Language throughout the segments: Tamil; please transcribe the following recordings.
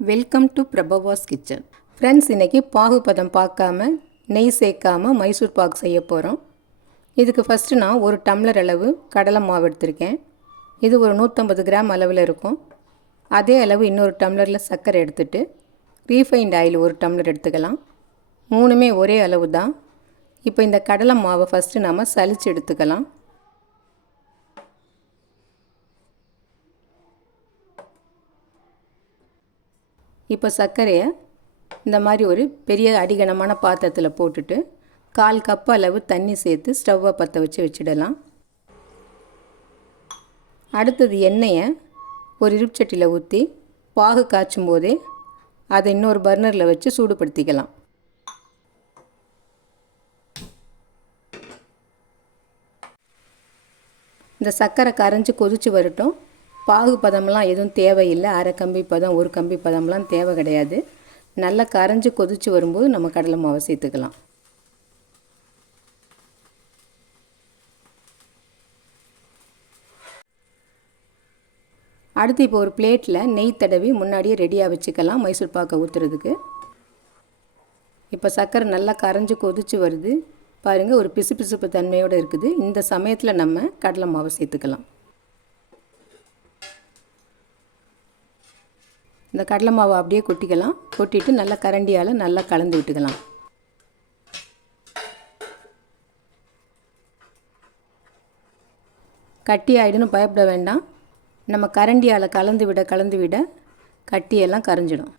Welcome to Prabhava's kitchen. Friends, இன்றைக்கி பாகுபதம் பார்க்காம நெய் சேர்க்காமல் மைசூர் பாகு செய்ய போகிறோம். இதுக்கு ஃபஸ்ட்டு நான் ஒரு டம்ளர் அளவு கடலை மாவு எடுத்திருக்கேன். இது ஒரு 150 கிராம் அளவில் இருக்கும். அதே அளவு இன்னொரு டம்ளரில் சர்க்கரை எடுத்துகிட்டு ரீஃபைண்ட் ஆயில் ஒரு டம்ளர் எடுத்துக்கலாம். மூணுமே ஒரே அளவு தான். இப்போ இந்த கடலை மாவை ஃபஸ்ட்டு நாம் சலித்து எடுத்துக்கலாம். இப்போ சர்க்கரையை இந்த மாதிரி ஒரு பெரிய அடிகனமான பாத்திரத்தில் போட்டுட்டு 1/4 கப் அளவு தண்ணி சேர்த்து ஸ்டவ்வை பற்ற வச்சிடலாம். அடுத்தது எண்ணெயை ஒரு இருப்புச்சட்டியில் ஊற்றி பாகு காய்ச்சும் போதே அதை இன்னொரு பர்னரில் வச்சு சூடுபடுத்திக்கலாம். இந்த சர்க்கரை கரைஞ்சி கொதித்து வரட்டும். பாகு பதம்லாம் எதுவும் தேவையில்லை. அரை கம்பி பதம், ஒரு கம்பி பதம்லாம் தேவை கிடையாது. நல்லா கரைஞ்சி கொதித்து வரும்போது நம்ம கடலை மாவை சேர்த்துக்கலாம். அடுத்து இப்போ ஒரு பிளேட்டில் நெய் தடவி முன்னாடியே ரெடியாக வச்சுக்கலாம் மைசூர் பாக்கை ஊற்றுறதுக்கு. இப்போ சர்க்கரை நல்லா கரைஞ்சி கொதித்து வருது பாருங்கள். ஒரு பிசுபிசுப்பு தன்மையோடு இருக்குது. இந்த சமயத்தில் நம்ம கடலை மாவை சேர்த்துக்கலாம். இந்த கடலை மாவை அப்படியே கொட்டிக்கலாம். கொட்டிட்டு நல்லா கரண்டியால் நல்லா கலந்து விட்டுக்கலாம். கட்டி ஆகிடுன்னு பயப்பட வேண்டாம். நம்ம கரண்டியால் கலந்து விட கட்டியெல்லாம் கரைஞ்சிடும்.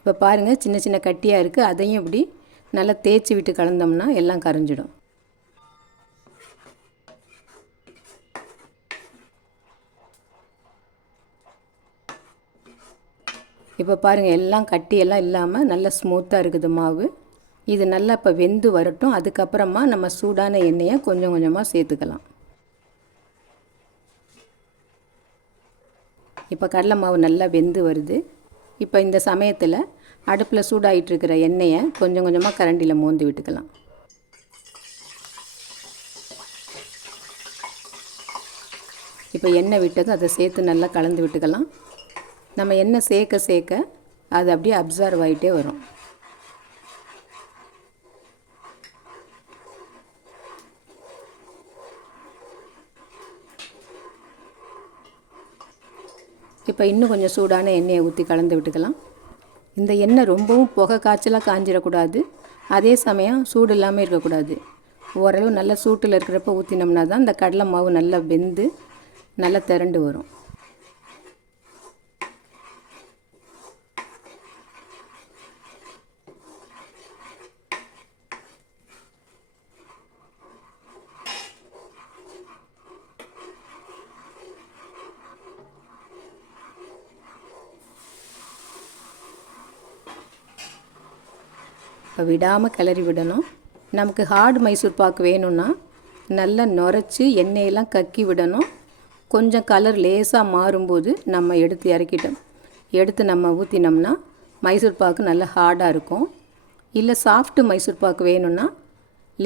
இப்போ பாருங்கள், சின்ன சின்ன கட்டியாக இருக்குது. அதையும் இப்படி நல்லா தேய்ச்சி விட்டு கலந்தோம்னா எல்லாம் கரைஞ்சிடும். இப்போ பாருங்கள், எல்லாம் கட்டியெல்லாம் இல்லாமல் நல்லா ஸ்மூத்தாக இருக்குது மாவு. இது நல்லா இப்போ வெந்து வரட்டும். அதுக்கப்புறமா நம்ம சூடான எண்ணெயை கொஞ்சம் கொஞ்சமாக சேர்த்துக்கலாம். இப்போ கடலை மாவு நல்லா வெந்து வருது. இப்போ இந்த சமயத்தில் அடுப்பில் சூடாகிட்டுருக்கிற எண்ணெயை கொஞ்சம் கொஞ்சமாக கரண்டியில் மோந்து விட்டுக்கலாம். இப்போ எண்ணெய் விட்டதும் அதை சேர்த்து நல்லா கலந்து விட்டுக்கலாம். நம்ம எண்ணெய் சேர்க்க அது அப்படியே அப்சர்வ் ஆகிட்டே வரும். இப்போ இன்னும் கொஞ்சம் சூடான எண்ணெயை ஊற்றி கலந்து விட்டுக்கலாம். இந்த எண்ணெய் ரொம்பவும் புகை காய்ச்சலாக காஞ்சிடக்கூடாது. அதே சமயம் சூடு இல்லாமல் இருக்கக்கூடாது. ஓரளவு நல்ல சூட்டில் இருக்கிறப்ப ஊற்றினோம்னா தான் இந்த கடலை மாவு நல்லா வெந்து நல்லா திரண்டு வரும். இப்போ விடாமல் கிளறி விடணும். நமக்கு ஹார்டு மைசூர் பாக்கு வேணும்னா நல்லா நுரைச்சி எண்ணெயெல்லாம் கக்கி விடணும். கொஞ்சம் கலர் லேசாக மாறும்போது நம்ம எடுத்து நம்ம ஊற்றினோம்னா மைசூர் பாக்கு நல்லா ஹார்டாக இருக்கும். இல்லை சாஃப்ட்டு மைசூர் பாக்கு வேணும்னா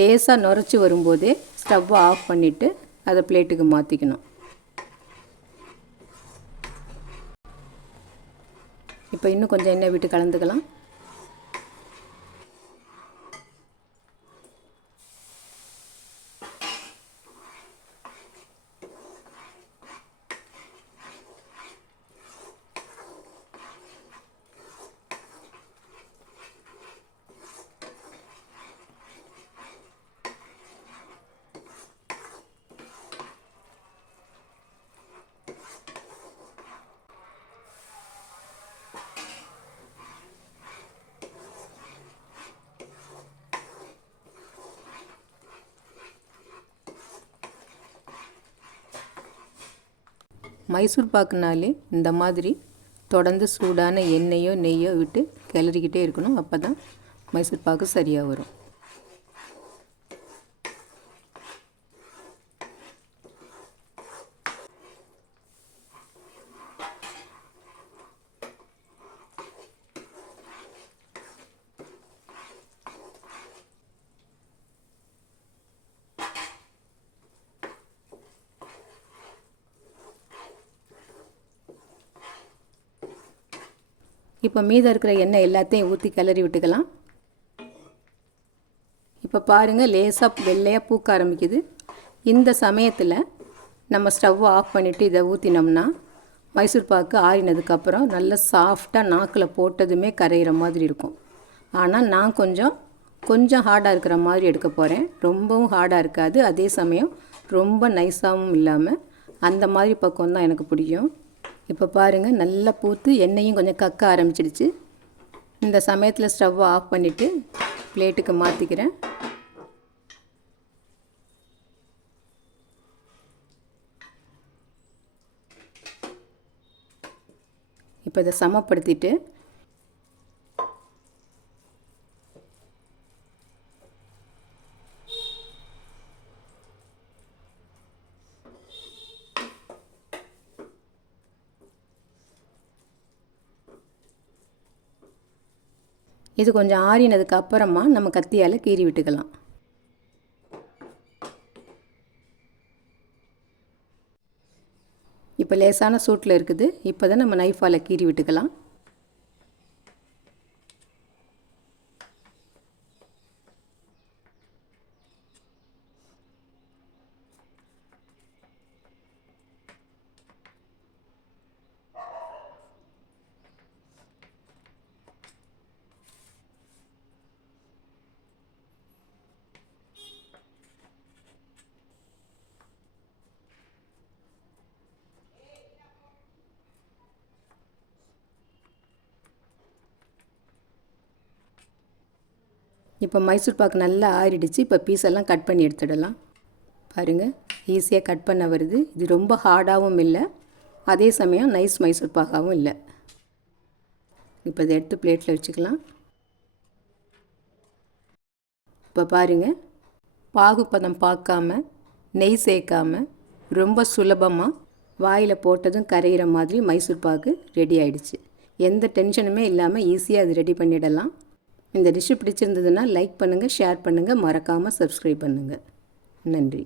லேசாக நுரைச்சி வரும்போதே ஸ்டவ்வை ஆஃப் பண்ணிவிட்டு அதை பிளேட்டுக்கு மாற்றிக்கணும். இப்போ இன்னும் கொஞ்சம் எண்ணெய் விட்டு கலந்துக்கலாம். மைசூர் பாக்குனாலே இந்த மாதிரி தொடர்ந்து சூடான எண்ணெயோ நெய்யோ விட்டு கிளறிக்கிட்டே இருக்கணும். அப்போ தான் மைசூர் பாகு சரியாக வரும். இப்போ மீதம் இருக்கிற எண்ணெய் எல்லாத்தையும் ஊற்றி கிளறி விட்டுக்கலாம். இப்போ பாருங்கள், லேசாக வெள்ளையாக பூக்க ஆரம்பிக்குது. இந்த சமயத்தில் நம்ம ஸ்டவ்வை ஆஃப் பண்ணிவிட்டு இதை ஊற்றினோம்னா மைசூர் பாக்கு ஆறினதுக்கப்புறம் நல்லா சாஃப்டாக நாக்கில் போட்டதுமே கரையிற மாதிரி இருக்கும். ஆனால் நான் கொஞ்சம் ஹார்டாக இருக்கிற மாதிரி எடுக்க போகிறேன். ரொம்பவும் ஹார்டாக இருக்காது, அதே சமயம் ரொம்ப நைஸாகவும் இல்லாமல் அந்த மாதிரி பக்குவம் தான் எனக்கு பிடிக்கும். இப்போ பாருங்கள், நல்லா பூத்து எண்ணெயும் கொஞ்சம் கக்க ஆரம்பிச்சிடுச்சு. இந்த சமயத்தில் ஸ்டவ்வை ஆஃப் பண்ணிவிட்டு பிளேட்டுக்கு மாற்றிக்கிறேன். இப்போ இதை சமப்படுத்திட்டு இது கொஞ்சம் ஆறினதுக்கு அப்புறமா நம்ம கத்தியால் கீறி விட்டுக்கலாம். இப்போ லேசான சூட்டில் இருக்குது. இப்போ தான் நம்ம நைஃபால் கீறி விட்டுக்கலாம். இப்போ மைசூர் பாக்கு நல்லா ஆறிடுச்சு. இப்போ பீஸெல்லாம் கட் பண்ணி எடுத்துடலாம். பாருங்கள், ஈஸியாக கட் பண்ண வருது. இது ரொம்ப ஹார்டாகவும் இல்லை, அதே சமயம் நைஸ் மைசூர் பாகாவும் இல்லை. இப்போ இதை எடுத்து பிளேட்டில் வச்சுக்கலாம். இப்போ பாருங்கள், பாகுப்பதம் பார்க்காம நெய் சேர்க்காமல் ரொம்ப சுலபமாக வாயில் போட்டதும் கரையிற மாதிரி மைசூர் பாகு ரெடி ஆகிடுச்சு. எந்த டென்ஷனுமே இல்லாமல் ஈஸியாக அது ரெடி பண்ணிடலாம். இந்த டிஷ்ஷு பிடிச்சிருந்ததுன்னா லைக் பண்ணுங்கள், ஷேர் பண்ணுங்கள், மறக்காமல் சப்ஸ்கிரைப் பண்ணுங்கள். நன்றி.